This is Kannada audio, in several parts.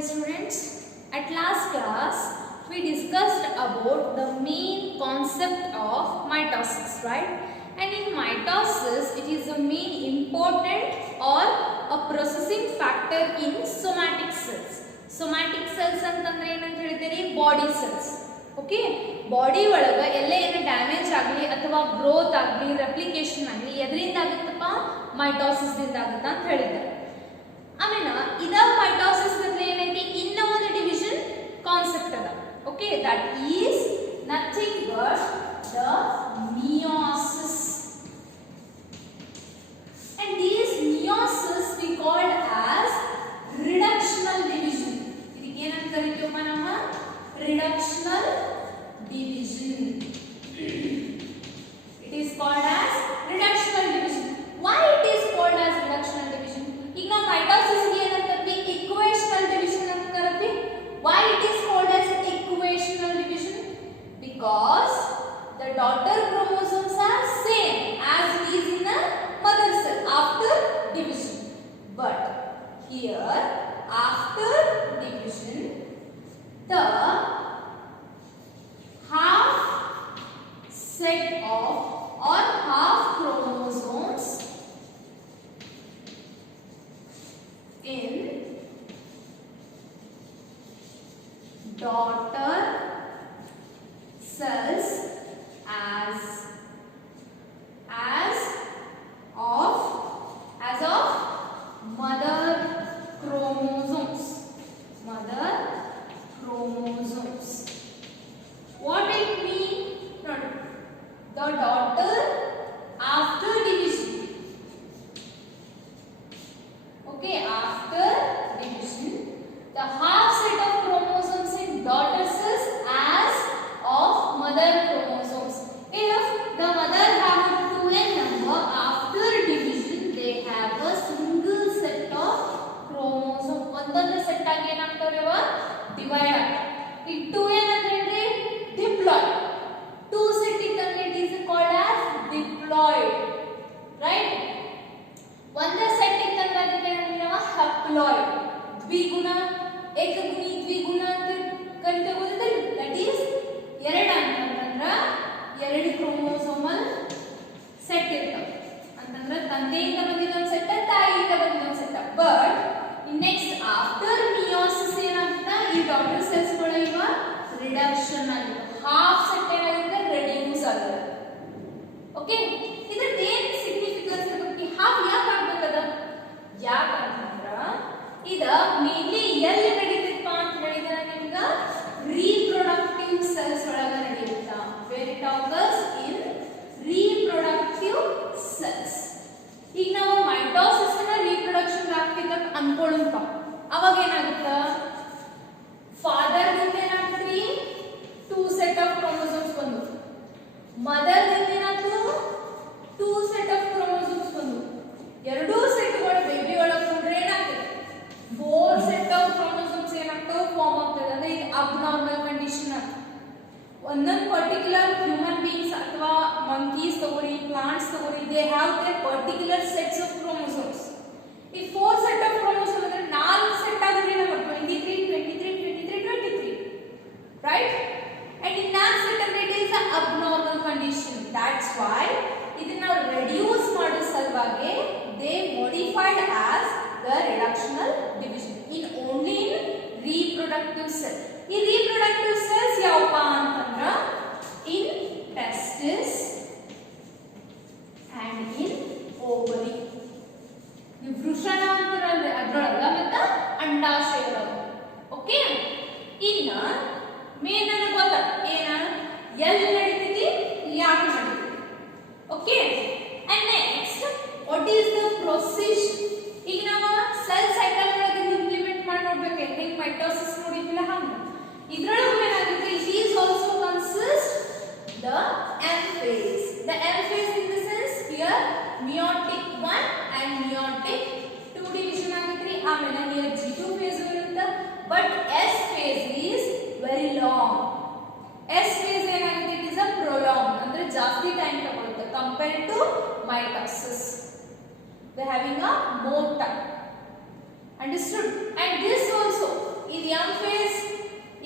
dear students, at last class we discussed about the main concept of mitosis, right? And in mitosis it is the main important or a processing factor in somatic cells. Somatic cells ಅಂತಂದ್ರೆ ಏನಂತ ಹೇಳ್ತೀರಿ? Body cells. ಓಕೆ, ಬಾಡಿ ಒಳಗ ಎಲ್ಲ ಏನು ಡ್ಯಾಮೇಜ್ ಆಗಲಿ ಅಥವಾ ಗ್ರೋತ್ ಆಗಲಿ ರೆಪ್ಲಿಕೇಶನ್ ಆಗಲಿ ಎದರಿಂದ ಆಗುತ್ತಪ್ಪ? ಮೈಟೋಸಿಸ್ ದಿಂದ ಆಗುತ್ತಾ ಅಂತ ಹೇಳಿದ್ದಾರೆ. ಆಮೇಲೆ ಇದ ಮೈಟೋಸಿಸ್ ಅಂದ್ರೆ ಏನೈತಿ? ಇನ್ನ ಒಂದು ಡಿವಿಷನ್ ಕಾನ್ಸೆಪ್ಟ್ ಅದ. Okay, that is nothing but the meiosis. And these meiosis we called as reductional division. ಇದಕ್ಕೆ ಏನಂತ ಕರೀತೀವಪ್ಪ ನಮ್ಮ? reductional division. It is called as reductional division. Why it is called as reductional division? ಈಗ ನಾವು ಮೈಟೋಸಿಸ್ ಗೆ ಏನಂತೀವಿ? equational division ಅಂತ ಕರೀತೀವಿ. Why it is called as equational division? Because the daughter chromosomes are same as it is in the mother cell after division. But here after division the half set of or half chromosomes in daughter cells as of mother chromosomes. What it mean? No, the daughter after division. Okay, after division the half set of chromosomes in daughter cells as of mother chromosomes. If the mother have a 2n number, after division they have a single set of chromosome. ಒಂದೊಂದು ಸೆಟ್ ಆಗಿ ಏನಾಗ್ತವೆ? ಇವ ಡಿವೈಡ್ ಆಗ್ತವೆ. ಈ 2n ಅಂದ್ರೆ ಏನ್ರಿ? ಡಿಪ್ಲಾಯ್ಡ್. 2 ಸೆಟ್ ಇದ್ದಂಗೆ it is called as diploid, right? ಒಂದೇ ಸೆಟ್ ಇದ್ದಂಗೆ ಅದಕ್ಕೆ ಏನಂತೀವಿ ನಾವು? ಹ್ಯಾಪ್ಲಾಯ್ಡ್. ದ್ವಿಗುಣ, ಏಕಗುಣಿ, ದ್ವಿಗುಣ ಅಂತ ಕರಿತೇವೆ, ಗೊತ್ತಿದೆ? ದಟ್ ಈಸ್ ಎರಡು ಅಂತಂದ್ರೆ ಎರಡು ಕ್ರೋಮೋಸೋಮಲ್ ಸೆಟ್ ಇರ್ತವೆ. ಅಂತಂದ್ರೆ ತಂದೆಯಿಂದ ಬಂದಿದ್ದ ಒಂದು ಸೆಟ್, ತಾಯಿಯಿಂದ ಬಂದಿದ್ದ ಒಂದು set. But next after meiosis ಏನಾಗುತ್ತೆ? ಈ ಡಾಟರ್ ಸೆಲ್ಸ್ ಗಳು ಇವ ರಿಡಕ್ಷನ್ ಆಗುತ್ತೆ. ಹಾಫ್ ಸೆಟ್ ಏನಾಗುತ್ತೆ? ರೆಡ್ಯೂಸ್ ಆಗುತ್ತೆ. ಓಕೆ, ಇದರ ಏನ್ ಸಿಗ್ನಿಫಿಕೆನ್ಸ್ ಇರಬೇಕು? ಹಾಫ್ ಯಾಕೆ ಆಗ್ಬೇಕದ? ಯಾಕಂತಂದ್ರ ಇದ ಮೇನ್ಲಿ ಎಲ್ಲಿ ನಡೀತೈತಪ್ಪ ಅಂತ ಹೇಳಿದ್ರೆ ನಿಮ್ಗೆ reproductive cells ಒಳಗ ನಡೆಯುತ್ತಾ? where it occurs in reproductive cells. ಈಗ ನಾವು ಮೈಟೋಸಿಸ್ ನ ರೀಪ್ರೊಡಕ್ಷನ್ ಆಗ್ತಿದ್ದ ಅನ್ಕೊಳ್ಳೋಣ. ಅವಾಗ ಏನಾಗುತ್ತ? ಫಾದರ್ ದಿಂದ ಏನಾಗ್ತ್ರಿ? 2 ಸೆಟ್ ಆಫ್ ಕ್ರೋಮೋಸೋಮ್ಸ್ ಬಂದು. ಮದರ್ ದಿಂದ ಏನಾಗ್ತು? 2 ಸೆಟ್ ಆಫ್ ಕ್ರೋಮೋಸೋಮ್ಸ್ ಬಂದು. ಎರಡೂ ಸೆಟ್ಗಳು ಬೇಬಿ ಒಳಗೆ ಕೂಡ್ರೆ ಏನಾಗ್ತದೆ? 4 ಸೆಟ್ ಆಫ್ ಕ್ರೋಮೋಸೋಮ್ಸ್ ಏನಾಗ್ತಾವೆ? ಫಾರ್ಮ್ ಆಗ್ತದೆ. ಅಂದ್ರೆ ಇದು ಅಬ್ನಾರ್ಮಲ್ ಕಂಡೀಷನ್ ಅಂತ. ಒಂದೊಂದು ಪರ್ಟಿಕ್ಯುಲರ್ ಹ್ಯೂಮನ್ ಬೀಯಿಂಗ್ಸ್ ಅಥವಾ ಮಂಕೀಸ್ ತಗೋರಿ, ಪ್ಲಾಂಟ್ಸ್ ತಗೋರಿ, they have their particular sets of chromosomes. ಈ 4 ಸೆಟ್ ಆಫ್ ಕ್ರೋಮೋಸೋಮ್ ಅಂದ್ರೆ 4 ಸೆಟ್ ಆದ್ರೆ ನಮ್ಮ 23 23 23 23, right? And in not set ಅಂದ್ರೆ it is abnormal condition. That's why ಇದನ್ನ ನಾವು ರೆಡ್ಯೂಸ್ ಮಾಡೋ ಸಲುವಾಗಿ they modified as the reductional division in only in reproductive cell. ಈ reproductive cells ಯಾವಪ್ಪ ಅಂತಂದ್ರ in testis and in ovary. ಈ ವೃಷಣ ಅಂತಾರಲ್ಲ ಅದರೊಳಗ ಮತ್ತೆ ಅಂಡಾಶಯ ಒಳಗ. ಓಕೆ, ಇನ್ನ ಮೇನ್ ನನಗೆ ಗೊತ್ತ ಏನ ಎಲ್ಲಿ ನಡೀತೈತಿ, ಯಾಕೆ ನಡೀತೈತಿ. Okay, and next what is the procedure? ಈಗ ನಾವು ಸೆಲ್ ಸೈಕಲ್ ಒಳಗೆ ಇಂಪ್ಲಿಮೆಂಟ್ ಮಾಡಿ ನೋಡ್ಬೇಕು. ಹೆಂಗೆ ಮೈಟೋಸಿಸ್ ನೋಡಿದ್ವಿಲ್ಲ ಹಂಗ ಇದ್ರೊಳಗೆ ಏನಾಗುತ್ತೆ? It is also consist the M phase. The M phase in the sense here meiotic 1 and meiotic 2 division ಆಗುತ್ತೆ. ಆಮೇಲೆ here G2 phase ಇರುತ್ತೆ. But S phase is very long. S phase ಏನಾಗುತ್ತೆ? It is a prolonged, ಅಂದ್ರೆ ಜಾಸ್ತಿ ಟೈಮ್ ತಗೊಳುತ್ತೆ compared to mitosis. They are having a more time. Understood? And this also ಇದು ಎಂ ಫೇಸ್.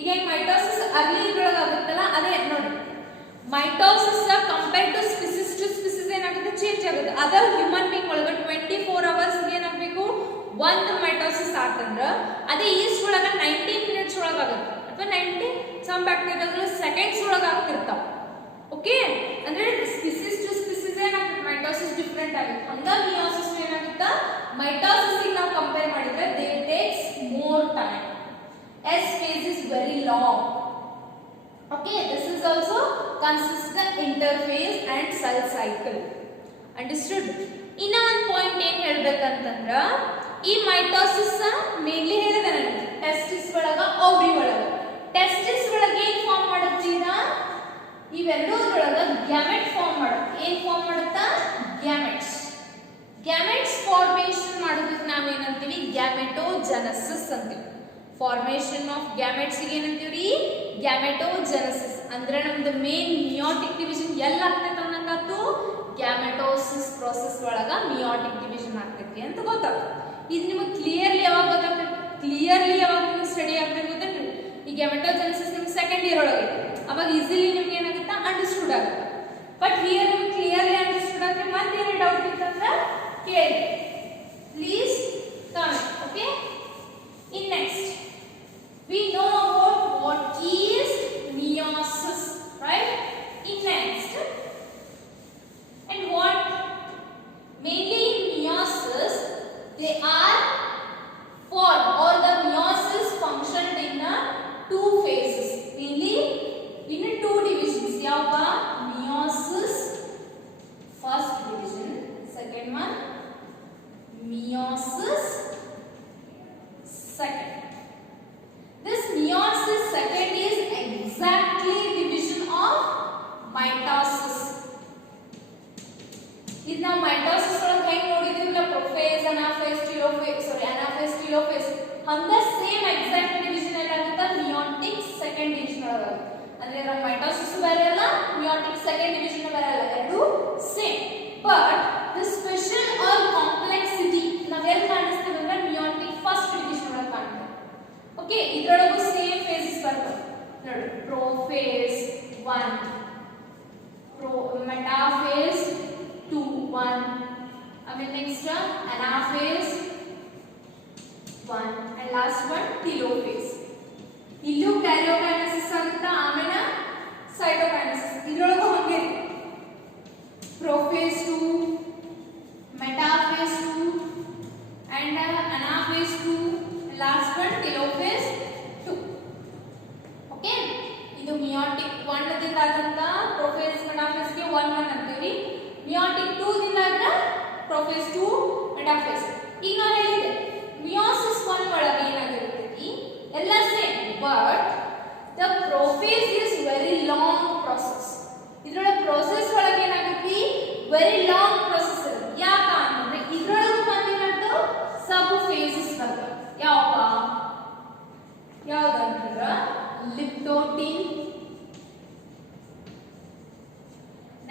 ಈಗ ಮೈಟೋಸಿಸ್ ಅರ್ಲಿ ಇದ್ರೊಳಗೆ ಆಗುತ್ತಲ್ಲ ಅದೇ ನೋಡಿ, ಮೈಟೋಸಿಸ್ ಕಂಪೇರ್ ಟು ಸ್ಪೀಸಿಸ್ ಏನಾಗುತ್ತೆ, ಚೇಂಜ್ ಆಗುತ್ತೆ. ಅದರ್ ಹ್ಯೂಮನ್ ಬೀಯಿಂಗ್ ಒಳಗೆ 24 hours ಏನಾಗಬೇಕು, ಒಂದು ಮೈಟೋಸಿಸ್ ಆತಂದ್ರ ಅದೇ ಈಸ್ಟ್ ಒಳಗೆ 19 minutes ಒಳಗೆ ಆಗುತ್ತೆ, ಅಥವಾ 90 ಸಮ್ ಬ್ಯಾಕ್ಟೀರಿಯಾಗಳು ಸೆಕೆಂಡ್ಸ್ ಒಳಗೆ ಆಗ್ತಿರ್ತಾವ. ಓಕೆ, ಅಂದ್ರೆ ಸ್ಪೀಸಿಸ್ ಟು ಸ್ಪೀಸಿಸ್ ಏನಾಗುತ್ತೆ, ಮೈಟೋಸಿಸ್ ಡಿಫ್ರೆಂಟ್ ಆಗುತ್ತೆ. ಹಂಗ ಮಿಯೋಸಿಸ್ ಏನಾಗುತ್ತಾ, ಮೈಟೋಸಿಸ್ ನಾವು ಕಂಪೇರ್ ಮಾಡಿದ್ರೆ they takes more time. S phase is very long. Okay, this is also consists the interphase and cell cycle. Understood? ಇನ್ನ ಒಂದು ಪಾಯಿಂಟ್ ಏನ್ ಹೇಳ್ಬೇಕಂತಂದ್ರ, ಈ ಮೈಟೋಸಿಸ್ ಮೇನ್ಲಿ ಹೇಳಿದೆ ನಾನು ಟೆಸ್ಟಿಸ್ ಒಳಗ ಓವ್ರಿ ಒಳಗ. ಟೆಸ್ಟಿಸ್ ಒಳಗೆ ಏನ್ ಫಾರ್ಮ್ ಮಾಡುತ್ತೀರಾ, ಇವೆರಡೂರೊಳಗ ಗ್ಯಾಮೆಟ್ ಫಾರ್ಮ್ ಮಾಡುತ್ತೆ. ಏನ್ ಫಾರ್ಮ್ ಮಾಡುತ್ತಾ, ಗ್ಯಾಮೆಟ್ಸ್. ಗ್ಯಾಮೆಟ್ಸ್ ಫಾರ್ಮೇಷನ್ ಮಾಡೋದಕ್ಕೆ ನಾವೇನಂತೀವಿ, ಗ್ಯಾಮೆಟೋಜೆನೆಸಿಸ್ ಅಂತೀವಿ. ಫಾರ್ಮೇಷನ್ ಆಫ್ ಗ್ಯಾಮೆಟ್ಸ್ ಏನಂತೀವ್ರಿ, ಗ್ಯಾಮೆಟೋಜೆನೆಸಿಸ್. ಅಂದ್ರೆ ನಮ್ದು ಮೇನ್ ಮಿಯೋಟಿಕ್ ಡಿವಿಷನ್ ಎಲ್ಲ ಆಗ್ತೈತೆ ಅನ್ನಂಗಾತು, ಗ್ಯಾಮೆಟೋಸಿಸ್ ಪ್ರೋಸೆಸ್ ಒಳಗ ಮಿಯೋಟಿಕ್ ಡಿವಿಷನ್ ಆಗ್ತೈತಿ ಅಂತ ಗೊತ್ತಾಗ್ತದೆ. ಇದು ನಿಮಗೆ ಕ್ಲಿಯರ್ಲಿ ಯಾವಾಗ ಗೊತ್ತಾಗ್ತದೆ, ಕ್ಲಿಯರ್ಲಿ ಯಾವಾಗ ನಿಮ್ಗೆ ಸ್ಟಡಿ ಆಗ್ತದೆ ಗೊತ್ತೇನ್ರಿ, ಈ ಗ್ಯಾಮೆಟೋಜೆನೆಸಿಸ್ ನಿಮ್ಗೆ ಸೆಕೆಂಡ್ ಇಯರ್ ಒಳಗೆ ಅವಾಗ ಈಸಿಲಿ ನಿಮ್ಗೆ ಏನಾಗುತ್ತೆ, ಅಂಡರ್ಸ್ಟುಡ್ ಆಗುತ್ತೆ. ಬಟ್ ಹಿಯರ್ ನಿಮ್ಗೆ ಕ್ಲಿಯರ್ಲಿ ಅಂಡರ್ಸ್ಟುಡ್ ಆಗುತ್ತೆ. ಮತ್ತೇನು ಡೌಟ್ ಇತ್ತಂದ್ರೆ ಕೇಳಿ, please comment. Okay, in next we know about what is meiosis, right? In next, and what mainly in meiosis they are formed, or the meiosis functioned in two phases, mainly in two divisions. Yava meiosis first division, second one meiosis second. This meiosis second is exactly division of mitosis. This now mitosis ಒಳಗೆ ಹೆಂಗ್ ನೋಡಿದೀವಲ್ಲ, ಪ್ರೊಫೇಸ್, ಅನಾಫೇಸ್, ಟೆಲೋಫೇಸ್, ಹಂಗ ಸೇಮ್ ಎಕ್ಸಾಕ್ಟ್ ಡಿವಿಷನ್ ಏನಾಗುತ್ತೆ, ಮಿಯೋಟಿಕ್ ಸೆಕೆಂಡ್ ಡಿವಿಷನ್ ಒಳಗೆ. ಅಂದ್ರೆ ನಮ್ಮ ಮೈಟೋಸಿಸ್ ಬೇರೆ ಅಲ್ಲ, ಮಿಯೋಟಿಕ್ ಸೆಕೆಂಡ್ ಡಿವಿಷನ್ ಬೇರೆ ಅಲ್ಲ, ಎರಡು same. But the special or complexity ನಾವೆಲ್ಲಿ ಕಾಣಿಸ್ತೀವಿ ಅಂದ್ರೆ ಮಿಯೋಟಿಕ್ ಫಸ್ಟ್ ಡಿವಿಷನ್ ಒಳಗೆ ಕಾಣ್ತೇವೆ. ಓಕೆ, ಇದರೊಳಗೂ ಸೇಮ್ ಫೇಸಸ್ ಬರ್ತವೆ ನೋಡಿ, ಪ್ರೊಫೇಸ್ 1, ಮೆಟಾಫೇಸ್ 2 1, ಆಮೇಲೆ next anaphase 1, and last one telophase. ಇಲ್ಲೂ ಕ್ಯಾರಿಯೋಕೈನೆಸಿಸ್ ಆಗುತ್ತಾ, ಆಮೇಲೆ ಸೈಟೋಕೈನೆಸಿಸ್. ಇದರೊಳಗೂ ಹಂಗೆ prophase 2, metaphase 2, and anaphase 2, last one telophase 2. Okay, ಇದು ಮಿಯೋಟಿಕ್ 1 ದಿಂದ ಆದಂತ ಪ್ರೊಫೇಸ್ ಮೆಟಾಫೇಸ್ ಗೆ 1 1 ಅಂತೀವಿ. ಮಿಯೋಟಿಕ್ 2 ದಿಂದ ಆದ ಪ್ರೊಫೇಸ್ 2 ಮೆಟಾಫೇಸ್. ಈಗ ನಾನು ಹೇಳಿದೆ ಮಿಯೋಸಿಸ್ 1 ಒಳಗೆ ಏನಾಗಿರುತ್ತೆ, ಎಲ್ಲ same, but the prophase is very long process. ಇದರೊಳಗೆ ಪ್ರೋಸೆಸ್ ಒಳಗೆ ಏನಾಗುತ್ತೆ, ವೆರಿ ಲಾಂಗ್ ಪ್ರೋಸೆಸ್ ಇರುತ್ತೆ. ಯಾಕ ಅಂದ್ರೆ ಇದರೊಳಗೆ ಬಂದಿರೋದು ಸಬ್ ಫೇಸಸ್ ಬರ್ತವೆ. ಯಾವ್ದಂದ್ರ ಲಿಪ್ಟೋಟಿನ್,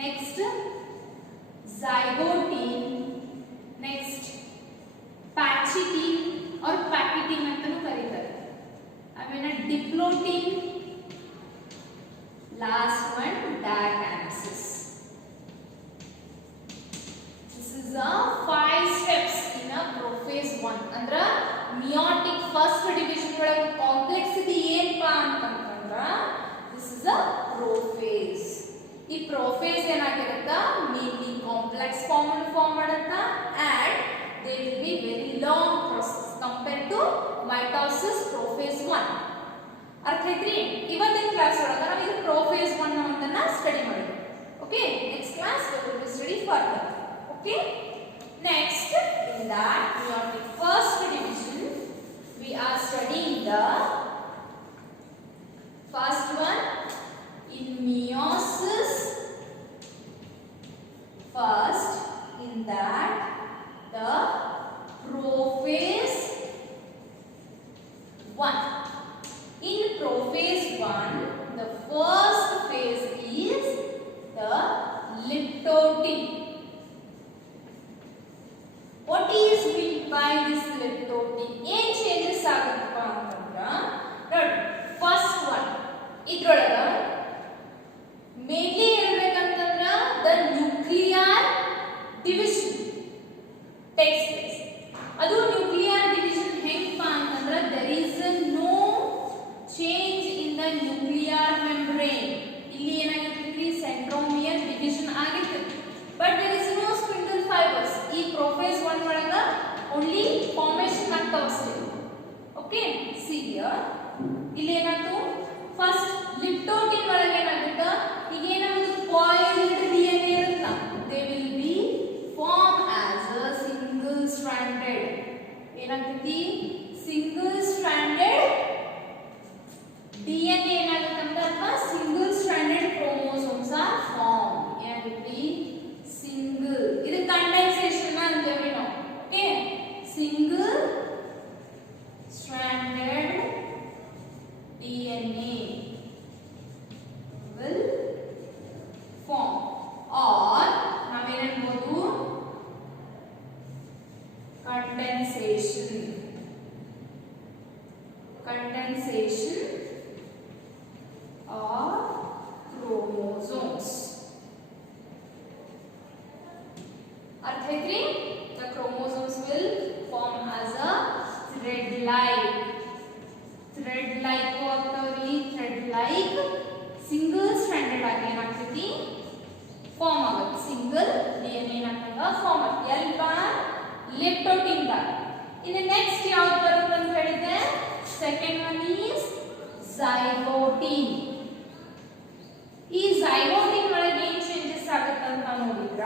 ನೆಕ್ಸ್ಟ್ ಝೈಗೋಟಿನ್, ನೆಕ್ಸ್ಟ್ ಪ್ಯಾಚಿಟಿನ್ और ಪ್ಯಾಕಿಟಿನ್ ಅಂತಾನೂ ಕರೀತಾರೆ. ಆಮೇಲೆ diplotene, last one diakinesis. This is a 5 steps in a prophase 1. ಅಂದ್ರ ಮಿಯೋಟಿಕ್ ಫಸ್ಟ್ ಡಿವಿಷನ್ ಒಳಗೆ ಕಾಂಪ್ಲೆಕ್ಸಿಟಿ ಏನಪ್ಪಾ ಅಂತಂದ್ರ, this is a prophase. ಈ prophase ಏನಾಗಿರುತ್ತಾ, ಮೇನ್ಲಿ ಕಾಂಪ್ಲೆಕ್ಸ್ ಫಾರ್ಮ್ ಮಾಡುತ್ತಾ, and there will be very long process compared to mitosis prophase 1. ಅರ್ಥ ಐತ್ರಿ? ಇವತ್ತಿನ ಕ್ಲಾಸ್ ಒಳಗೆ ನಾವು ಇದು prophase 1 ಅನ್ನೋದನ್ನ ಸ್ಟಡಿ ಮಾಡಿದ್ವಿ. Okay, next class we will study further. Okay, next in that meiotic first division we are studying the first one in meiosis first. In that the prophase 1. In prophase 1 the first phase is the liptotin. What is meant by this liptotin? ಏನು changes ಆಗುತ್ತಪ್ಪ ಅಂತಂದ್ರ ಕ್ಲಿಯರ್. ಇಲ್ಲಿ ಏನಾಯ್ತು, ಫಸ್ಟ್ ಲಿಪ್ಟೋಟಿನ್ ಒಳಗೆ ಏನಾಗುತ್ತೆ, ಈಗ ಏನಾಗುತ್ತೆ ಕಾಯಿಲ್ಡ್ ಡಿಎನ್ಎ ಇರುತ್ತಲ್ಲ, they will be form as a single stranded. ಏನಾಗ್ತೈತಿ, ಸಿಂಗಲ್ ಸ್ಟ್ರಾಂಡೆಡ್ ಡಿಎನ್ಎ ಏನಾಗುತ್ತೆ ಅಂದ್ರೆ, ಅಥವಾ single stranded chromosomes are form. ಏನಾಗುತ್ತೆ, ಸಿಂಗಲ್, ಇದು ಕಂಡೆನ್ಸೇಷನ್ ಅಂತೇವೆ ನಾವು. Okay, single stranded DNA will form, or ನಾವೇನು ಅನ್ಬೋದು, condensation of chromosomes. ಅರ್ಥ ಐತ್ರಿ? The chromosomes will form as a thread like ಆಗ್ತಾವ್ರಿ. ಥ್ರೆಡ್ ಲೈಕ್ ಸಿಂಗಲ್ ಸ್ಟ್ರಾಂಡೆಡ್ ಆಗಿ ಏನಾಗ್ತೈತಿ, ಫಾರ್ಮ್ ಆಗುತ್ತೆ. ಸಿಂಗಲ್ ಡಿಎನ್ಎ ಏನಾಗ್ತದ, ಫಾರ್ಮ್ ಆಗುತ್ತೆ. ಎಲ್ಪ ಲಿಪ್ಟೋಟಿನ್ ದಾಗ. ಇನ್ನು ನೆಕ್ಸ್ಟ್ ಯಾವ್ದು ಬರುತ್ತೆ ಅಂತ ಹೇಳಿದ್ರೆ, ಸೆಕೆಂಡ್ ಒನ್ ಈಸ್ ಝೈಗೋಟಿನ್. ಈ ಝೈಗೋಟಿನ್ ಒಳಗೆ ಏನ್ ಚೇಂಜಸ್ ಆಗುತ್ತೆ ಅಂತ ನೋಡಿದ್ರ,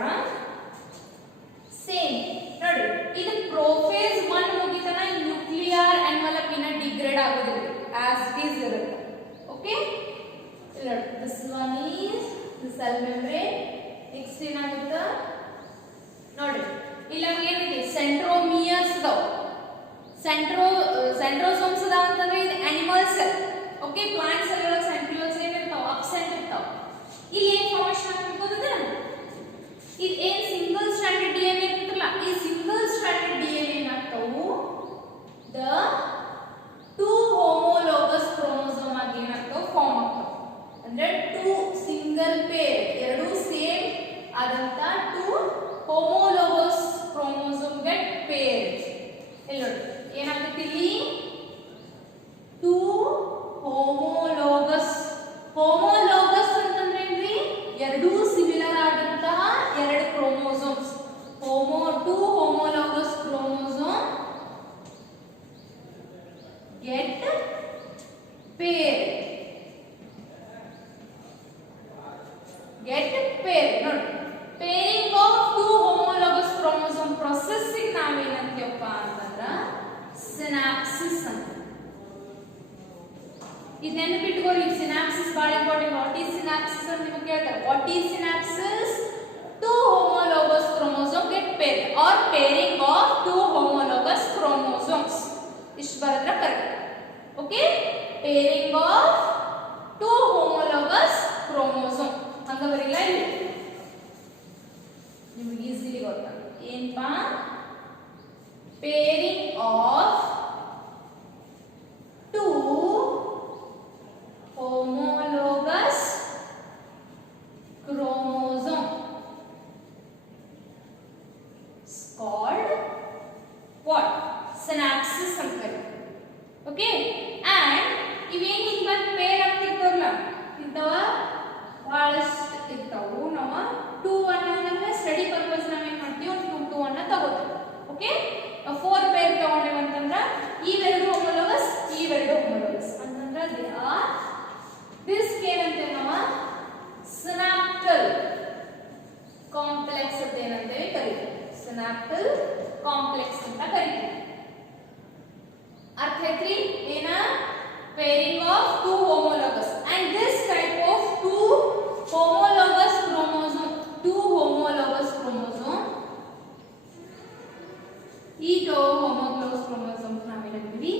ಸೇಮ್ ನೋಡಿ, ಇದು ಪ್ರೋಫೇಸ್ 1 ಮುಗಿತನ ನ್ಯೂಕ್ಲಿಯರ್ ಎನ್ವಲಪ್ ಇನ್ನ ಡಿಗ್ರೇಡ್ ಆಗೋದಿಲ್ಲ, ಆಸ್ ಇಟ್ ಈಸ್ ಇರುತ್ತೆ. Okay, this one is the cell membrane. Next ಏನಾಗುತ್ತೆ ನೋಡಿ, ಇಲ್ಲಿ ಏನಿದೆ, ಸೆಂಟ್ರೋಮಿಯರ್ಸ್ ಇದಾವ, ಸೆಂಟ್ರೋಸೋಮ್ಸ್ ಅದಾವ ಅಂತಂದ್ರೆ ಇದು animal cell. Okay, plant cell ಒಳಗೆ ಸೆಂಟ್ರಿಯೋಲ್ಸ್ ಏನಿರ್ತಾವ, ಅಬ್ಸೆಂಟ್ ಇರ್ತಾವ. ಇಲ್ಲಿ ಏನ್ ಫಾರ್ಮೇಷನ್ ಆಗ್ತದೆ, ಇದು ಏನ್ ಸಿಂಗಲ್ ಸ್ಟ್ರಾಂಡೆಡ್ ಡಿಎನ್ಎ ಇರ್ತಲ್ಲ, ಈ ಸಿಂಗಲ್ ಸ್ಟ್ರಾಂಡೆಡ್ ಡಿಎನ್ಎ ಏನಾಗ್ತಾವು, ದ 2 ಹೋಮೋಲೋಗಸ್ ಕ್ರೋಮೋಸೋಮ್ ಆಗಿ ಏನಾಗ್ತಾವ, ಫಾರ್ಮ್ ಆಗ್ತಾವ. ಅಂದ್ರೆ 2 ಸಿಂಗಲ್ ಪೇರ್, ಎರಡು ಸೇಮ್ ಆದಂತ 2 ಹೋಮೋಲೋಗಸ್ ಕ್ರೋಮೋಸೋಮ್ ಗೆಟ್ ಪೇರ್. ಇಲ್ಲಿ ನೋಡಿ ಏನಾಗುತ್ತೆ, ಇಲ್ಲಿ 2 ಹೋಮೋಲೋಗಸ್ ಅಂತಂದ್ರೆ ಏನ್ರಿ, ಎರಡು ಸಿಮಿಲರ್ ಆದಂತಹ 2 chromosomes. 2 homologous chromosome get paired. ನೋಡಿ, pairing of 2 homologous chromosome process ಗೆ ನಾವೇನಂತೀವಪ್ಪ ಅಂತಂದ್ರ ಸಿನಾಪ್ಸಿಸ್ ಅಂತ. ಇದನ್ನ ಬಿಟ್ಕೊಳ್ಳಿ, ಸಿನಾಪ್ಸಿಸ್ ಬಹಳ ಇಂಪಾರ್ಟೆಂಟ್. ವಾಟ್ ಈಸ್ ಸಿನಾಪ್ಸಿಸ್ ಅಂತ ನಿಮಗೆ ಕೇಳ್ತಾರೆ. What is synopsis? 2 homologous chromosome get paired or pairing of 2 homologous chromosomes. ಇಷ್ಟು ಬರೆದ್ರೆ correct. Okay, pairing of 2 homologous chromosome ಹಂಗ ಬರಿಲ್ಲ, ಇಲ್ಲಿ ನಿಮಗೆ ಈಸಿಲಿ ಗೊತ್ತಾಗುತ್ತೆ. ಏನಪ್ಪಾ, pairing of 2 homologous chromosome called what? Synapses ಅಂತಾರೆ. ಓಕೆ, ಅಂಡ್ ಇವೇನ್ ಹಿಂಗ ಪೇರ್ ಆಗ್ತಿರ್ತಾವಲ್ಲ, ಇಂಥವ ಬಹಳಷ್ಟು ಇರ್ತಾವು. ನಾವು 2 ಅನ್ನೋದನ್ನ ಸ್ಟಡಿ ಪರ್ಪಸ್ ನಾವೇನ್ ಮಾಡ್ತೀವಿ, ಒಂದು 2 ಅನ್ನ ತಗೋತೀವಿ. ಓಕೆ, 4 ಪೇರ್ ತಗೊಂಡೇವೆ ಅಂತಂದ್ರ ಇವೆರಡು ಹೋಮೋಲೋಗಸ್, ಇವೆರಡು ಹೋಮೋಲೋಗಸ್ ಅಂತಂದ್ರ ದೇ ಆರ್, ದಿಸ್ ಏನಂತೇವೆ ನಾವು ಸಿನಾಪ್ಟಲ್ ಕಾಂಪ್ಲೆಕ್ಸ್ ಅಂತ ಏನಂತೇವೆ ಕರೀತೀವಿ. ಸಿನಾಪ್ಟಲ್ ಕಾಂಪ್ಲೆಕ್ಸ್ ಅಂತ ಕರೀತೀವಿ. ಅರ್ಥ ಐತ್ರಿ? ಏನ pairing of 2 homologous, and this type of 2 homologous chromosome ಈ 2 homologous chromosomes ನಾವೇನಂತೀವಿ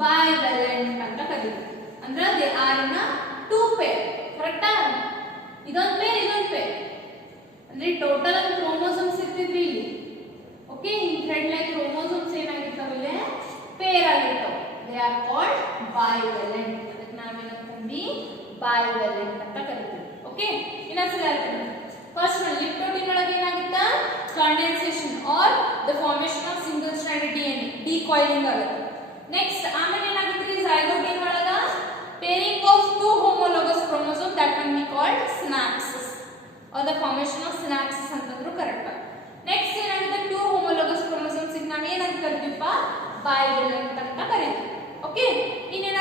bivalent ಅಂತ ಕರೀತೀವಿ. ಅಂದ್ರೆ they are in a 2 pair. ಕರೆಕ್ಟಾ? ಇದೊಂದು ಪೇರ್, ಇದೊಂದು ಪೇರ್, ಅಂದ್ರೆ ಟೋಟಲ್ ಒಂದು ಕ್ರೋಮೋಸೋಮ್ಸ್ ಇರ್ತಿದ್ವಿ ಇಲ್ಲಿ. ಓಕೆ, ಈ ಥ್ರೆಡ್ ಲೈಕ್ ಕ್ರೋಮೋಸೋಮ್ಸ್ ಏನಾಗಿರ್ತಾವಲ್ಲ, ಪೇರ್ ಆಗಿರ್ತಾವ. They are called bivalent. ಅದಕ್ಕೆ ನಾವೇನಂತೀವಿ bivalent ಅಂತ ಕರೀತೀವಿ. ಓಕೆ, ಇನ್ನೊಂದ್ಸಲ ಹೇಳ್ತೀನಿ. ಫಸ್ಟ್ ಒನ್, ಲಿಪ್ಟೋಟಿನ್ ಒಳಗೆ ಏನಾಗುತ್ತಾ, condensation or the formation of single stranded DNA, decoiling ಆಗುತ್ತೆ. ನೆಕ್ಸ್ಟ್ ಆಮೇಲೆ ಏನಾಗುತ್ತೆ, ಝೈಗೋಟಿನ್ ಒಳಗ pairing of 2 homologous chromosome, that can be called synapses or the formation of synapses ಅಂತಂದ್ರು ಕರೆಕ್ಟ್. ನೆಕ್ಸ್ಟ್ ಏನಾಗುತ್ತೆ, 2 homologous chromosomes ಗೆ ನಾವು ಏನಂತ ಕರಿತೀವಪ್ಪ, bivalent ಅಂತ ಕರೀತೀವಿ. ಓಕೆ, ಇನ್ನೇನು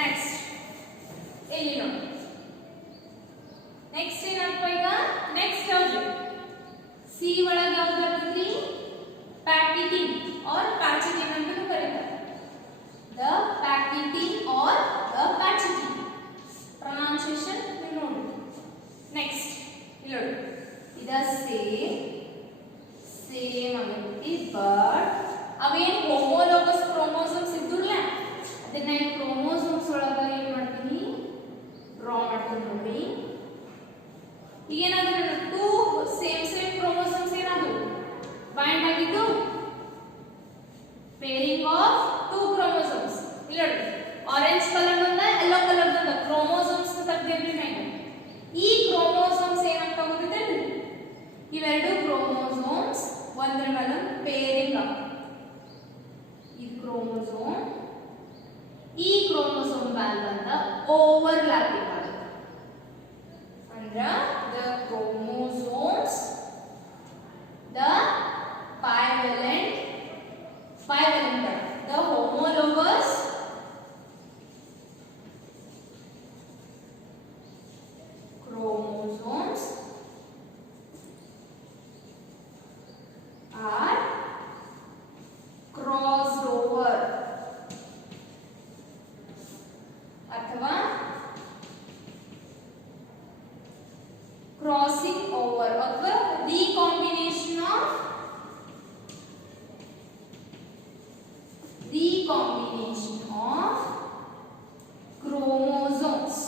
ನೆಕ್ಸ್ಟ್ ಇಲ್ಲಿ ನೋಡಿ, ನೆಕ್ಸ್ಟ್ ಏನಪ್ಪ ಈಗ, ನೆಕ್ಸ್ಟ್ ಯಾವುದು ಸಿ ಒಳಗೆ ಯಾವ್ದು ಬರ್ತದ್ರಿ, ಪ್ಯಾಕಿಟಿನ್ ಆರ್ ಪ್ಯಾಚಿಟಿನ್ ಅಂತ ಕರೀತಾರೆ. ದ ಪ್ಯಾಕಿಟಿನ್ ಆರ್ ದ ಪ್ಯಾಚಿಟಿನ್ ಪ್ರೊನೌನ್ಸಿಯೇಷನ್ ನೋಡಿ. ನೆಕ್ಸ್ಟ್ ಇಲ್ಲಿ ನೋಡಿ, ಇದ ಸೇಮ್ ಆಗೈತಿ, ಬಟ್ ಅವೇನ್ ಹೋಮೋಲೋಗಸ್ ಕ್ರೋಮೋಸೋಮ್ಸ್ ಇದ್ದುಲ್ಲ, ಅದನ್ನ ಈ ಕ್ರೋಮೋಸೋಮ್ಸ್ ಒಳಗ ಏನ್ ಮಾಡ್ತೀನಿ, ಡ್ರಾ ಮಾಡ್ತೀನಿ ನೋಡಿ. ಈಗ ಏನಾದ್ರು ಟೂ ಸೇಮ್ ಕ್ರೋಮೋಸೋಮ್ಸ್ ಏನಾದ್ರು ಬೈಂಡ್ ಆಗಿದ್ದು, ಪೇರಿಂಗ್ ಆಫ್ ಟೂ ಕ್ರೋಮೋಸೋಮ್ಸ್. ಇಲ್ಲಿ ನೋಡಿ, ಆರೆಂಜ್ ಕಲರ್ ಒಂದ ಯೆಲ್ಲೋ ಕಲರ್ ಒಂದ ಕ್ರೋಮೋಸೋಮ್ಸ್ ತೆಗ್ದಿರ್ಲಿ ನಾನು. ಈ ಕ್ರೋಮೋಸೋಮ್ಸ್ ಏನಾಗ್ತಾ ಹೋಗುತ್ತೆ, ಇವೆರಡು ಕ್ರೋಮೋಸೋಮ್ಸ್ ಒಂದ್ರ ಮೇಲೆ ಪೇರಿಂಗ್ ಆಗ, ಈ ಕ್ರೋಮೋಸೋಮ್ ಈ ಕ್ರೋಮೋಸೋಮ್ ಮೇಲೆ ಬಂದ ಓವರ್ಲ್ಯಾಪಿಂಗ್ ಆಗುತ್ತೆ. ಅಂದ್ರ the chromosomes, the bivalent the homologous chromosomes are crossed over ಅಥವಾ crossing over ಅಥವಾ recombination of chromosomes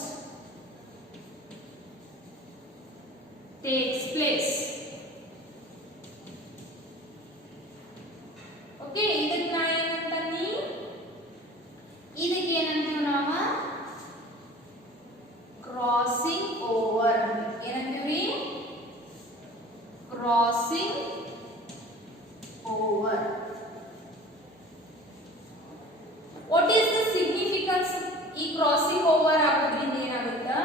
takes place. Okay, ಇದಕ್ಕೆ ನಾ ಏನಂತೀನಿ, ಇದಕ್ಕೆ ಏನಂತೀವಿ ನಾವು, ಕ್ರಾಸಿಂಗ್ ಓವರ್. ಏನಂತೀವಿ, crossing over. What is the significance ಈ ಕ್ರಾಸಿಂಗ್ ಓವರ್ ಆಗೋದ್ರಿಂದ ಏನಾಗುತ್ತೆ,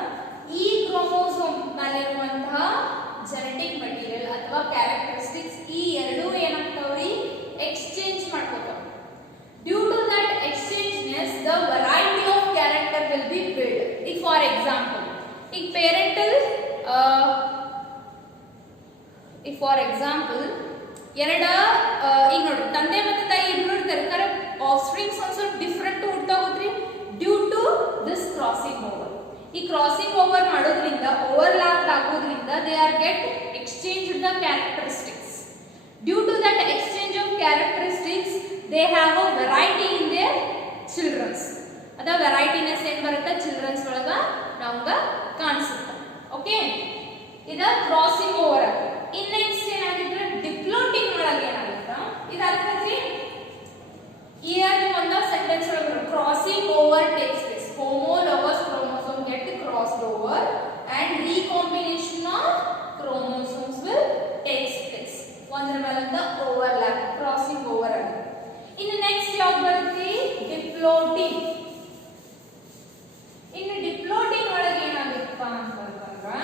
ಈ ಕ್ರೋಮೋಸೋಮ್ ನಲ್ಲಿರುವಂತಹ ಜೆನೆಟಿಕ್ ಮೆಟೀರಿಯಲ್ ಅಥವಾ ಕ್ಯಾರೆಕ್ಟರಿಸ್ಟಿಕ್ಸ್ ಈ ಎರಡೂ ಏನಾಗ್ತಾವ್ರಿ, ಎಕ್ಸ್ಚೇಂಜ್ ಮಾಡ್ಕೋತಾವ. Due to that exchanges the variety of character will be build. ಈಗ ಫಾರ್ ಎಕ್ಸಾಂಪಲ್, ಈಗ ಪೇರೆಂಟಲ್ ಎರಡ ಈಗ ನೋಡಿ, ತಂದೆ ಮತ್ತು ತಾಯಿ ಇಬ್ರು ಇರ್ತಾರೆ, ಆಫ್ಸ್ಪ್ರಿಂಗ್ಸ್ ಒಂದು ಸ್ವಲ್ಪ ಡಿಫ್ರೆಂಟ್ ಹುಡ್ತಾ ಹೋದ್ರಿ due to this crossing over. ಈ ಕ್ರಾಸಿಂಗ್ ಓವರ್ ಮಾಡೋದ್ರಿಂದ, ಓವರ್ಲ್ಯಾಪ್ ಆಗೋದ್ರಿಂದ they are get exchange the characteristics. Due to that exchange of characteristics they have a variety in their childrens. ಅದ ವೆರೈಟಿನೆಸ್ ಏನ್ ಬರುತ್ತೆ ಚಿಲ್ಡ್ರನ್ಸ್ ಒಳಗ ನಮ್ಗ ಕಾಣಿಸುತ್ತೆ. ಓಕೆ, ಇದ ಕ್ರಾಸಿಂಗ್ ಓವರ್ ಆಗುತ್ತೆ. ಇನ್ ನೆಕ್ಸ್ಟ್ ಏನಾಗಿದ್ರೆ ಡಿಪ್ಲೋಟಿಂಗ್ ಒಳಗೆ ಏನಾಗುತ್ತ, ಇದು ಅರ್ಥೈತ್ರಿ. Here one of sentence crossing over takes place. Homologous chromosome get crossed over and recombination of chromosomes will takes place. One the overlap, crossing over. In the next job diploting. In diploting ಒಳಗೆ ಏನಾಗುತ್ತಪ್ಪ ಅಂತಂದ್ರೆ,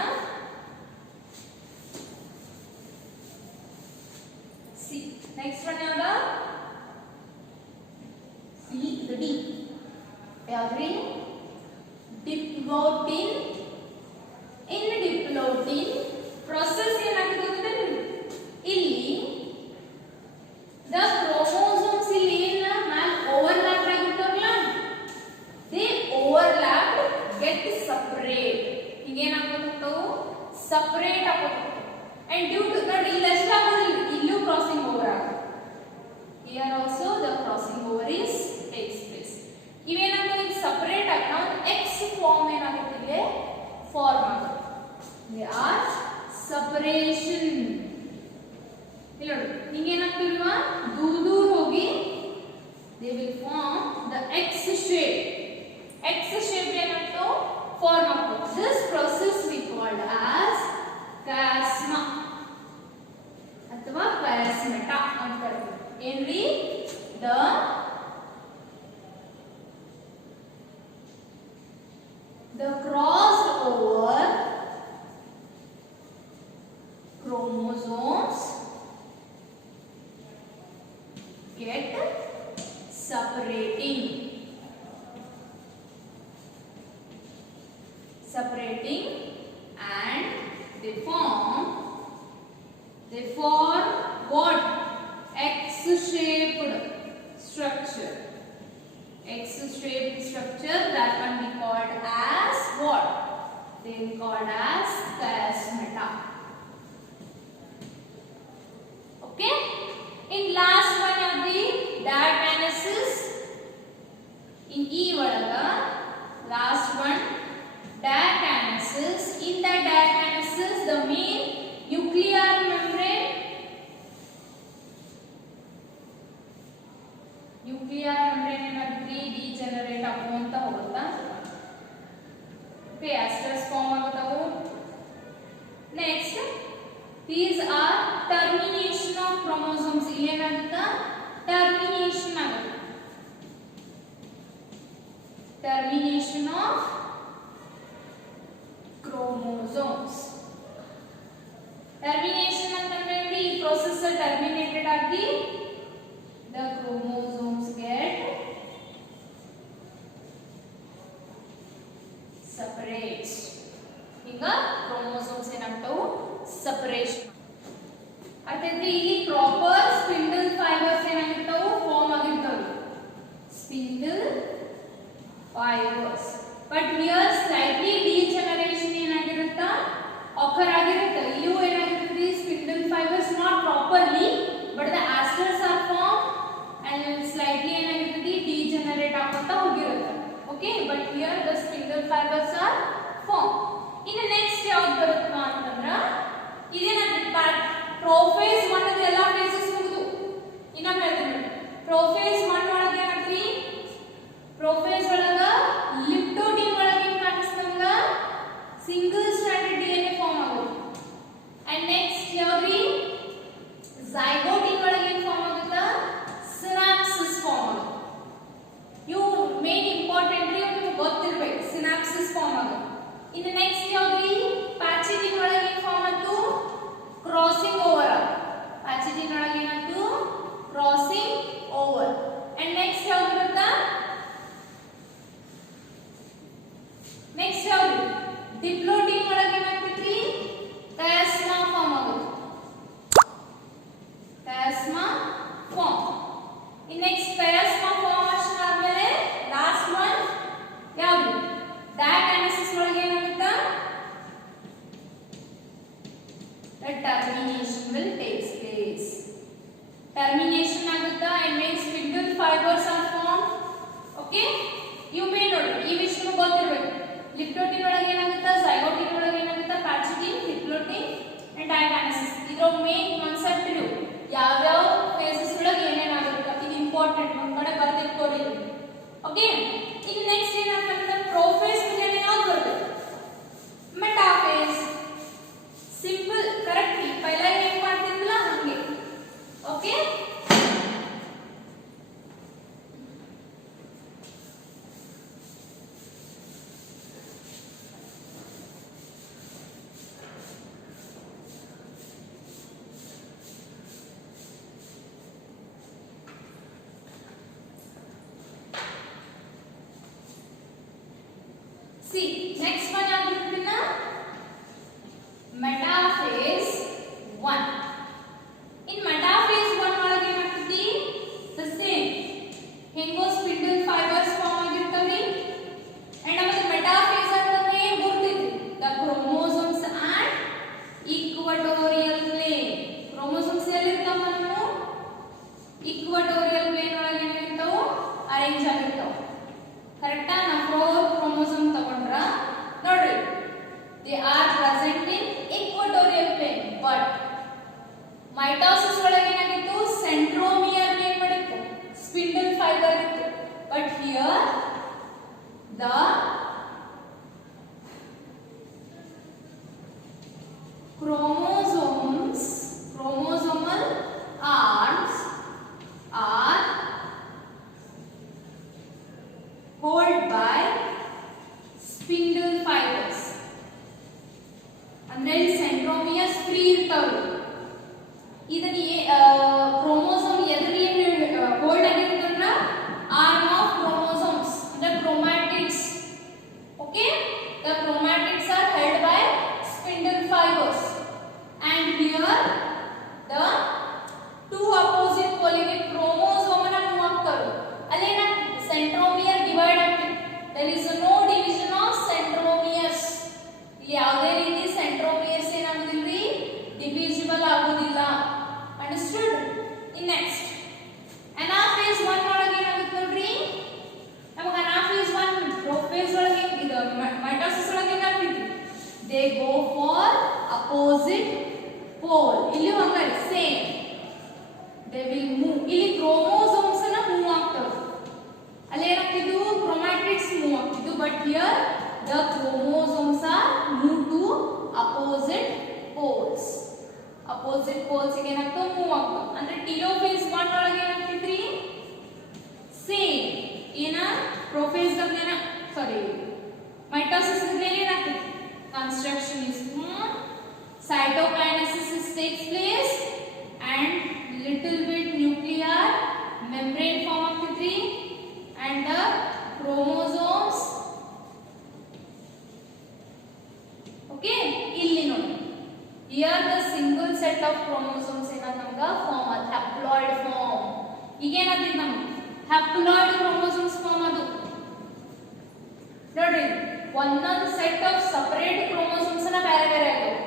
see next one ಯಾವ್ದು, the D. Every diplotin. In diplotin process ಏನಾಗುತ್ತೆ ಗೊತ್ತಾ, ಇಲ್ಲಿ the chromosomes ಇಲ್ಲಿ ಏನ ಮ್ಯಾಲ್ overlap ಆಗಿರ್ತಾರಲ್ಲ, they overlap get separate. ಈಗ ಏನಾಗುತ್ತೆ, separate ಆಗುತ್ತೆ. And due to ನೋಡಿ ಇಲ್ಲಿ ಎಷ್ಟಾಗೋದಿಲ್ಲ, ಇಲ್ಲೂ crossing over ಆಗುತ್ತೆ. Here also the crossing over is takes place. ಇವೇನಾಗುತ್ತೆ, ಇದು ಸಪರೇಟ್ ಆಗಿ ನಾವು ಎಕ್ಸ್ ಫಾರ್ಮ್ ಏನಾಗುತ್ತೆ, ಇಲ್ಲಿ ಫಾರ್ಮ್ ಆಗುತ್ತೆ. They are separation. ಇಲ್ಲಿ ನೋಡಿ, ಹಿಂಗೆ ಏನಾಗ್ತಿಲ್ವಾ, ದೂರ ಹೋಗಿ they will form the X shape. X shape ಏನಾಗ್ತೋ ಫಾರ್ಮ್ ಆಗ್ತದೆ. This process we called as chiasma ಅಥವಾ chiasmata ಅಂತ ಕರೀತೀವಿ. ಏನ್ರಿ, the crossed over chromosomes get separating. X-shaped structure, that one we called as what? They called as chiasmata. Okay. In last one of the diakinesis, in E vadaga last one diakinesis. In that diakinesis, the main nuclear membrane ಏನಾಗುತ್ತೆ ಡಿಜನರೇಟ್ ಆಗುವಂತ ಹೋಗುತ್ತಾ. ಓಕೆ, ಆಸ್ಟರ್ಸ್ ಫಾರ್ಮ್ ಆಗುತ್ತವು. Next, these are termination of chromosomes. ಏನಾಗುತ್ತಾ ಟರ್ಮಿನೇಷನ್ ಆಗುತ್ತೆ. termination of chromosomes. termination ಅಂತಂದ್ರೆ ಈ process terminated ಆಗಿ the chromosomes get separate. ಈಗ chromosomes ಏನಾಗ್ತಾವು separation. ಅದೇ ಇಲ್ಲಿ ಪ್ರಾಪರ್ ಸ್ಪಿಂಡಲ್ ಫೈಬರ್ಸ್ ಏನಾಗಿರ್ತಾವು ಫಾರ್ಮ್ ಆಗಿರ್ತಾವೆ. Spindle fibres. But here slightly degeneration ಏನಾಗಿರುತ್ತಾ ಆಕರ್ ಆಗಿರುತ್ತೆ. ಇವು ಏನಾಗಿರುತ್ತೆ spindle fibres not properly but the asters are form and slightly ಏನಾಗಿರುತ್ತೆ ಡಿಜನರೇಟ್ ಆಗುತ್ತಾ ಹೋಗಿರುತ್ತೆ. Okay, but here the spindle fibres are form. ಇನ್ನು ನೆಕ್ಸ್ಟ್ ಯಾವ್ದು ಬರುತ್ತಪ್ಪ ಅಂತಂದ್ರ ಇದೇನಾಗುತ್ತೆ ಪ್ರೋಫೇಸ್ 1 ಅದ ಎಲ್ಲಾ ಫೇಸಸ್ ಮುಗಿದು ಇನ್ನೊಮ್ಮೆ ಹೇಳ್ತೀನಿ ನೋಡಿ. ಪ್ರೋಫೇಸ್ 1 ಒಳಗೆ ಏನಾಗ್ರಿ ಪ್ರೋಫೇಸ್ ಒಳಗ ಲಿಪ್ಟೋಟಿನ್ ಒಳಗೆ ಏನ್ ಕಾಣಿಸ್ತಂಗ ಸಿಂಗಲ್ ಸ್ಟ್ರಾಂಡೆಡ್ ಡಿಎನ್ಎ ಫಾರ್ಮ್ ಆಗುತ್ತೆ. ಅಂಡ್ ನೆಕ್ಸ್ಟ್ ಯಾವ್ದ್ರಿ ಝೈಗೋಟಿನ್ ಒಳಗೆ ಏನ್ ಫಾರ್ಮ್ ಆಗುತ್ತಾ ಸಿನಾಪ್ಸಿಸ್ ಫಾರ್ಮ್ ಆಗುತ್ತೆ. ಇವು ಮೇನ್ ಇಂಪಾರ್ಟೆಂಟ್ ರೀ, ನಿಮಗೆ ಗೊತ್ತಿರಬೇಕು ಸಿನಾಪ್ಸಿಸ್ ಫಾರ್ಮ್ ಆಗುತ್ತೆ. ಇನ್ನು ನೆಕ್ಸ್ಟ್ ಯಾವ್ದ್ರಿ ಪ್ಯಾಚಿಟಿನ್ ಒಳಗೆ ಏನ್ ಫಾರ್ಮ್ ಆಯ್ತು ಕ್ರಾಸಿಂಗ್ ಓವರ್. ಪ್ಯಾಚಿಟಿನ್ ಒಳಗೆ ಏನಾಯ್ತು ಕ್ರಾಸಿಂಗ್ ಓವರ್. ಅಂಡ್ ನೆಕ್ಸ್ಟ್ ಯಾವ್ದು ಬರುತ್ತಾ ನೆಕ್ಸ್ಟ್ ಯಾವ್ದು ಡಿಪ್ಲೋಟಿನ್ ಒಳಗೆ ಏನಾಗ್ತೈತ್ರಿ ಕಯಾಸ್ಮಾ ಫಾರ್ಮ್ ಆಗುತ್ತೆ. ಕಯಾಸ್ಮಾ ಫಾರ್ಮ್. ಇನ್ ನೆಕ್ಸ್ಟ್ ಕಯಾಸ್ಮಾ ಫಾರ್ಮೇಷನ್ ಆದ್ಮೇಲೆ ಲಾಸ್ಟ್ ಒನ್ ಯಾವುದು ಡಯಾಕಿನೆಸಿಸ್ ಒಳಗೆ ಏನಾಗುತ್ತಾ the termination will takes place. termination ಆಗುತ್ತಾ and when spindle fibers are formed. okay, you may know ಈ ವಿಷಯ ಗೊತ್ತಿರಬೇಕು. ಲಿಪ್ಟೋಟಿನ್ ಒಳಗೆ ಏನಾಗುತ್ತಾ ಝೈಗೋಟಿನ್ ಒಳಗೆ ಏನಾಗುತ್ತಾ ಪ್ಯಾಚಿಟಿನ್ ಡಿಪ್ಲೋಟಿನ್ and ಡಯಾಕಿನೆಸಿಸ್. ಇದರ ಮೇನ್ ಕಾನ್ಸೆಪ್ಟ್ ಇದು ಯಾವ ಯಾವ ಫೇಸಸ್ ಒಳಗೆ ಏನೇನಾಗುತ್ತೆ ಇದು ಇಂಪಾರ್ಟೆಂಟ್ ಒಂದು ಕಡೆ ಬರೆದಿಟ್ಕೊಳ್ಳಿ. ಓಕೆ, ಈಗ ನೆಕ್ಸ್ಟ್ ಏನಾಗ್ತದೆ ಪ್ರೋಫೇಸ್ ಮುಂದೆ ಯಾವ್ದು ಬರುತ್ತೆ ಮೆಟಾಫೇಸ್. ಸಿಂಪಲ್ ಕರೆಕ್ಟ್ ಪೈಲ ಏನ್ ಮಾಡ್ತಿದ್ರಲ್ಲ ಹಂಗೆ. ಓಕೆ, see next one ಯಾವ್ದಿರುತ್ತನ್ನ ಮೆಟಾಫೇಸ್ 1. in ಮೆಟಾಫೇಸ್ 1 ಒಳಗೆ ಏನಾಗ್ತೈತಿ the same ಹೆಂಗೋ ಸ್ಪಿಂಡಲ್ ಫೈಬರ್ಸ್ ಫಾರ್ಮ್ ಆಗಿರ್ತಾವ್ರಿ. ಅಂಡ್ ಆಮೇಲೆ ಮೆಟಾಫೇಸ್ ಅಂತಂದ್ರೆ ಏನ್ ಗುರ್ತೈತಿ the chromosomes and equatorial plane. chromosomes ಎಲ್ಲಿರ್ತಾವ ನಾವು equatorial plane ಒಳಗೆ ಏನಿರ್ತಾವ ಅರೇಂಜ್ ಆಗಿರ್ತಾವ. ಕರೆಕ್ಟಾ? ನಾವು 4 ಕ್ರೋಮೋಸೋಮ್ ತಗೊಂಡ್ರ ನೋಡ್ರಿ they are present in equatorial plane, but mitosis ಒಳಗೆ ಏನಾಗಿತ್ತು ಸೆಂಟ್ರೋಮಿಯರ್ ಏನ್ ಮಾಡಿತ್ತು ಸ್ಪಿಂಡಲ್ ಫೈಬರ್ ಇತ್ತು. but here the chromosomal arms are held by spindle fibers. ಅಂದ್ರೆ ಸೆಂಟ್ರೋಮಿಯರ್ಸ್ ಫ್ರೀ ಇರ್ತಾವೆ. ಇದನ್ನ ಕ್ರೋಮೋಸೋಮ್ ಎದರಲ್ಲಿ ಹೋಲ್ಡ್ ಆಗಿರ್ತಂದ್ರ ಆರ್ಮ್ ಆಫ್ ಕ್ರೋಮೋಸೋಮ್ಸ್ ಅಂದ್ರೆ chromatids. Okay, the chromatids are held by spindle fibers and here the two opposite colligate chromosome ಅನ್ನು ಮೂವ್ ಆಗ್ತವೆ. ಅಲ್ಲೇನಾಗ್ತದೆ centromere there is no division of centromeres. ಇಲ್ಲಿ ಯಾವುದೇ ರೀತಿ ಸೆಂಟ್ರೋಮಿಯರ್ಸ್ ಏನಾಗುದಿಲ್ರಿ ಡಿವಿಸಿಬಲ್ ಆಗುದಿಲ್ಲ. ಅಂಡರ್ಸ್ಟುಡ್? ಇನ್ ನೆಕ್ಸ್ಟ್ ಅನಾಫೇಸ್ 1 ಒಳಗೆ ಏನಾಗುತ್ತೆ ನೋಡ್ರಿ, ನಮಗೆ ಅನಾಫೇಸ್ 1 ಪ್ರೊಫೇಸ್ ಒಳಗೆ ಇದು ಮೈಟೋಸಿಸ್ ಒಳಗೆ ಏನಾಗ್ತೈತಿ, they go for opposite pole. ಇಲ್ಲಿ ಹಂಗ ಸೇಮ್ ದೇ ವಿಲ್ ಮೂವ್. ಇಲ್ಲಿ ಕ್ರೋಮೋಸೋಮ್ಸ್ ಅನ್ನ ಮೂವ್ ಆಗ್ತವೆ, ಅಲ್ಲಿ ಏನಾಗ್ತಿದ್ದು ಕ್ರೋಮ್ಯಾಟಿಡ್ಸ್ ಮೂವ್ ಆಗ್ತಿದ್ದು, but here the chromosomes are move to opposite poles. Opposite poles ಗೆ ಏನಾಗ್ತವೆ ಮೂವ್ ಆಗ್ತವೆ. ಅಂದ್ರೆ ಟೀಲೋಫೇಸ್ 1 ಒಳಗೆ ಏನಾಗ್ತಿದ್ರಿ ಸೇಮ್ ಏನ ಪ್ರೊಫೇಸ್ ಗೇನ ಸಾರಿ ಮೈಟೋಸಿಸ್ ಗೇನ ಏನಾಗ್ತದೆ construction is smooth, cytokinesis takes place and little bit nuclear membrane form ಆಗ್ತಿದ್ರಿ and the chromosomes. Okay, ಇಲ್ಲಿ ನೋಡಿ here the single set of chromosomes ಏನಂತ ನಮಗ ಫಾರ್ಮ್ ಆದ ಹ್ಯಾಪ್ಲಾಯ್ಡ್ ಫಾರ್ಮ್. ಈಗ ಏನಾದ್ರಿ ನಮಗೆ ಹ್ಯಾಪ್ಲಾಯ್ಡ್ ಕ್ರೋಮೋಸೋಮ್ಸ್ ಫಾರ್ಮ್ ಅದು ನೋಡ್ರಿ, ಒಂದೊಂದು ಸೆಟ್ ಆಫ್ ಸಪರೇಟ್ ಕ್ರೋಮೋಸೋಮ್ಸ್ ನ ಬೇರೆ ಬೇರೆ ಆಗ್ತವೆ.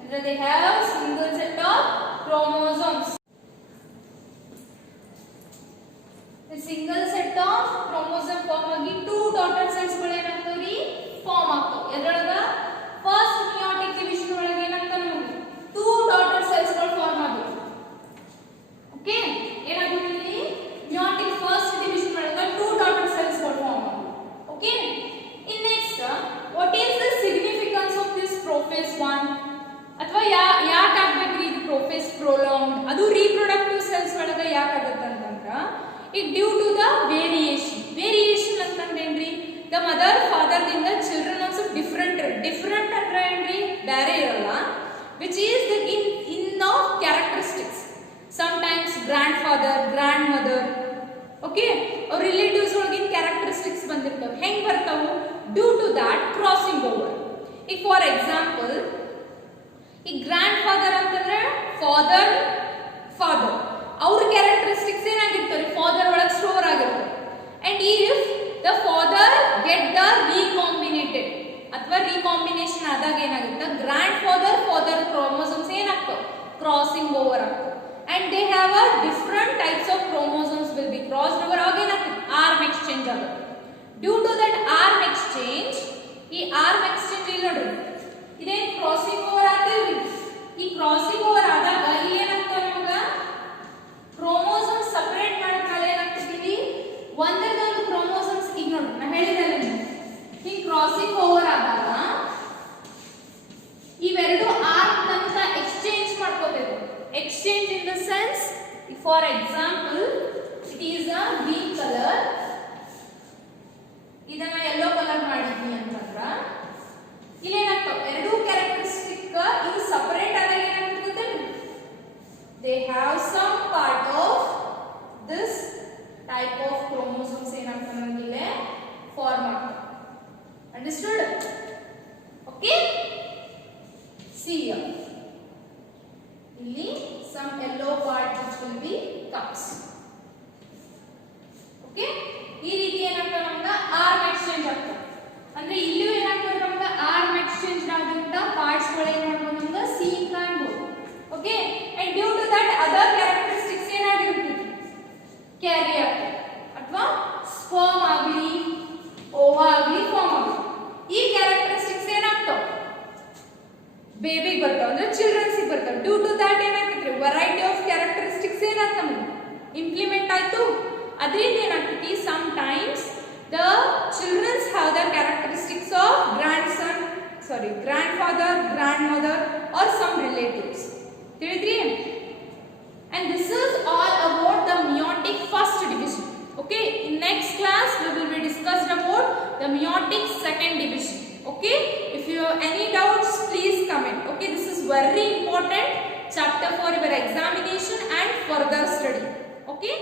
ಅಂದ್ರೆ they have single set of chromosomes. The single set of chromosome form ಆಗಿ ಟೂ daughter cells ಗಳು ಏನಾಗ್ತಾವ್ರಿ ಫಾರ್ಮ್ ಆಗ್ತಾವ. ಎದ್ರೊಳಗ ಫಸ್ಟ್ ಮಿಯೋಟಿಕ್ ಡಿವಿಷನ್ ಒಳಗೆ ಏನಾಗ್ತಾವ ನಮಗೆ ಟೂ daughter cells ಗಳು ಫಾರ್ಮ್ ಆಗ್ತಾವ. ಓಕೆ, ಏನಾಗುತ್ತೆ ಇಲ್ಲಿ ಮಿಯೋಟಿಕ್ ಫಸ್ಟ್ ಡಿವಿಷನ್ ಒಳಗೆ ಟೂ daughter cells ಗಳು ಫಾರ್ಮ್ ಆಗ್ತಾವ. Okay, in next what is the significance of this prophase 1 ಅಥವಾ ಯಾಕೆ ಆಗಬೇಕ್ರಿ ಇದು ಪ್ರೊಫೇಸ್ ಪ್ರೊಲಾಂಗ್ಡ್, ಅದು ರೀಪ್ರೊಡಕ್ಟಿವ್ ಸೆಲ್ಸ್ ಒಳಗೆ ಯಾಕೆ ಆಗುತ್ತೆ ಅಂತಂದ್ರ ಈಗ ಡ್ಯೂ ಟು ದ ವೇರಿಯೇಷನ್ ಅಂತಂದ್ರೇನ್ರಿ, ದ ಮದರ್ ಫಾದರ್ ದಿಂದ ಚಿಲ್ಡ್ರನ್ ಆಲ್ಸೋ ಡಿಫರೆಂಟ್ ಅಂದ್ರೆ ಏನ್ರಿ ಬೇರೆ ಇರಲ್ಲ, which is the in of characteristics. Sometimes grandfather grandmother okay ಅವ್ರ ರಿಲೇಟಿವ್ಸ್ ಒಳಗಿನ ಕ್ಯಾರೆಕ್ಟರಿಸ್ಟಿಕ್ಸ್ ಬಂದಿರ್ತಾವೆ. ಹೆಂಗ್ ಬರ್ತಾವು? Due to that crossing over. ಈಗ ಫಾರ್ ಎಕ್ಸಾಂಪಲ್ ಈ ಗ್ರ್ಯಾಂಡ್ ಫಾದರ್ ಅಂತಂದ್ರೆ ಫಾದರ್ ಅವ್ರ ಕ್ಯಾರೆಕ್ಟರಿಸ್ಟಿಕ್ಸ್ ಏನಾಗಿರ್ತಾರೆ ಫಾದರ್ ಒಳಗೆ ಸ್ಟೋರ್ ಆಗಿರ್ತವೆ. And if the father get the recombinated ಅಥವಾ ರೀಕಾಂಬಿನೇಷನ್ ಆದಾಗ ಏನಾಗುತ್ತೆ ಗ್ರ್ಯಾಂಡ್ ಫಾದರ್ ಕ್ರೋಮೋಸೋಮ್ಸ್ ಏನಾಗ್ತವೆ ಕ್ರಾಸಿಂಗ್ ಓವರ್ ಆಗ್ತವೆ. And they have a different types of chromosomes will be crossed over. ಅವಾಗ ಏನಾಗ್ತದೆ ಆರ್ಮ್ ಎಕ್ಸ್ಚೇಂಜ್ ಆಗುತ್ತೆ. Due to that arm exchange, ಈ ಆರ್ಮ್ ಎಕ್ಸ್ಚೇಂಜ್ ಇಲ್ಲಿ ನೋಡ್ರಿ ಇದೇನ್ ಕ್ರಾಸಿಂಗ್ ಓವರ್ ಆಗ್ತಿಲ್ರಿ, ಈ ಕ್ರಾಸಿಂಗ್ ಓವರ್ ಆದಾಗ ಇಲ್ಲಿ ಏನಾಗ್ತದೆ ನಮಗ ಕ್ರೋಮೋಸೋಮ್ ಸಪರೇಟ್ ಮಾಡ್ತಾರೆ. ಏನಾಗ್ತದೆ ಒಂದೊಂದು ಕ್ರೋಮೋಸೋಮ್ಸ್ ಈಗ ನೋಡಿ ನಾ ಹೇಳಿದಲ್ಲ ಈ ಕ್ರಾಸಿಂಗ್ ಓವರ್ ಆದಾಗ ಇವೆರಡು ಆರ್ಮ್ ಅಂತ ಎಕ್ಸ್ಚೇಂಜ್ ಮಾಡ್ಕೋಬೇಕು. Exchange in the sense for example it is a green colour, ಇದನ್ನ ಯೆಲ್ಲೋ ಕಲರ್ ಮಾಡಿದ್ವಿ ಅಂತಂದ್ರ ಇಲ್ಲೇನಾಗ್ತಾವ ಎರಡು ಕ್ಯಾರೆಕ್ಟರಿಸ್ಟಿಕ್ ಇದು ಸಪರೇಟ್ ಆದಾಗ ಏನಾಗ್ತದೆ ಗೊತ್ತೇನು, they have some part of this type of chromosomes ಏನಾಗ್ತವೆ ನಮಗೆ ಫಾರ್ಮ್ ಆಗ್ತವೆ. Understood? Okay, see here ಇಲ್ಲಿ some yellow part which will be comes. Okay, ಈ ರೀತಿ ಏನಾಗ್ತವೆ ನಮಗೆ ಆರ್ಮ್ ಎಕ್ಸ್ಚೇಂಜ್ ಆಗ್ತವೆ. ಅಂದ್ರೆ ಇಲ್ಲಿ ಏನಾಗ್ತದೆ ನಮಗೆ ಆರ್ಮ್ ಎಕ್ಸ್ಚೇಂಜ್ ಆದಂತ ಪಾರ್ಟ್ಸ್ ಗಳು ಏನು ಮಾಡ್ಬೋದು ನಮಗೆ ಸಿ ಕಾಣ್ಬೋದು. Okay, and due to that other characteristics ಏನಾಗಿರುತ್ತೆ ಕ್ಯಾರಿ ಆಗ್ತದೆ ಅಥವಾ ಸ್ಪರ್ಮ್ ಆಗಲಿ ಓವಾ ಆಗಲಿ ಫಾರ್ಮ್ ಆಗಲಿ. ಈ ಕ್ಯಾರೆಕ್ಟರಿಸ್ಟಿಕ್ಸ್ ಏನಾಗ್ತಾವ ಬೇಬಿಗೆ ಬರ್ತಾವ ಅಂದ್ರೆ ಚಿಲ್ಡ್ರನ್ಸ್ ಬರ್ತಾವ. ಡ್ಯೂ ಟು ದಟ್ ಏನಾಗ್ತೈತ್ರಿ ವೆರೈಟಿ ಆಫ್ ಕ್ಯಾರೆಕ್ಟರಿಸ್ಟಿಕ್ಸ್ ಏನಾಗ್ತಾವ ಇಂಪ್ಲಿಮೆಂಟ್ ಆಯ್ತು. ಅದರಿಂದ ಏನಾಗ್ತೈತಿ sometimes the children have the characteristics of grandfather, grandmother or some relatives. ತಿಳಿದ್ರಿ? And this is all about the meiotic first division. Okay, in next class we will be discussed about the meiotic second division. Okay, if you have any doubts please comment. Okay, this is very important chapter for your examination and further study. Okay.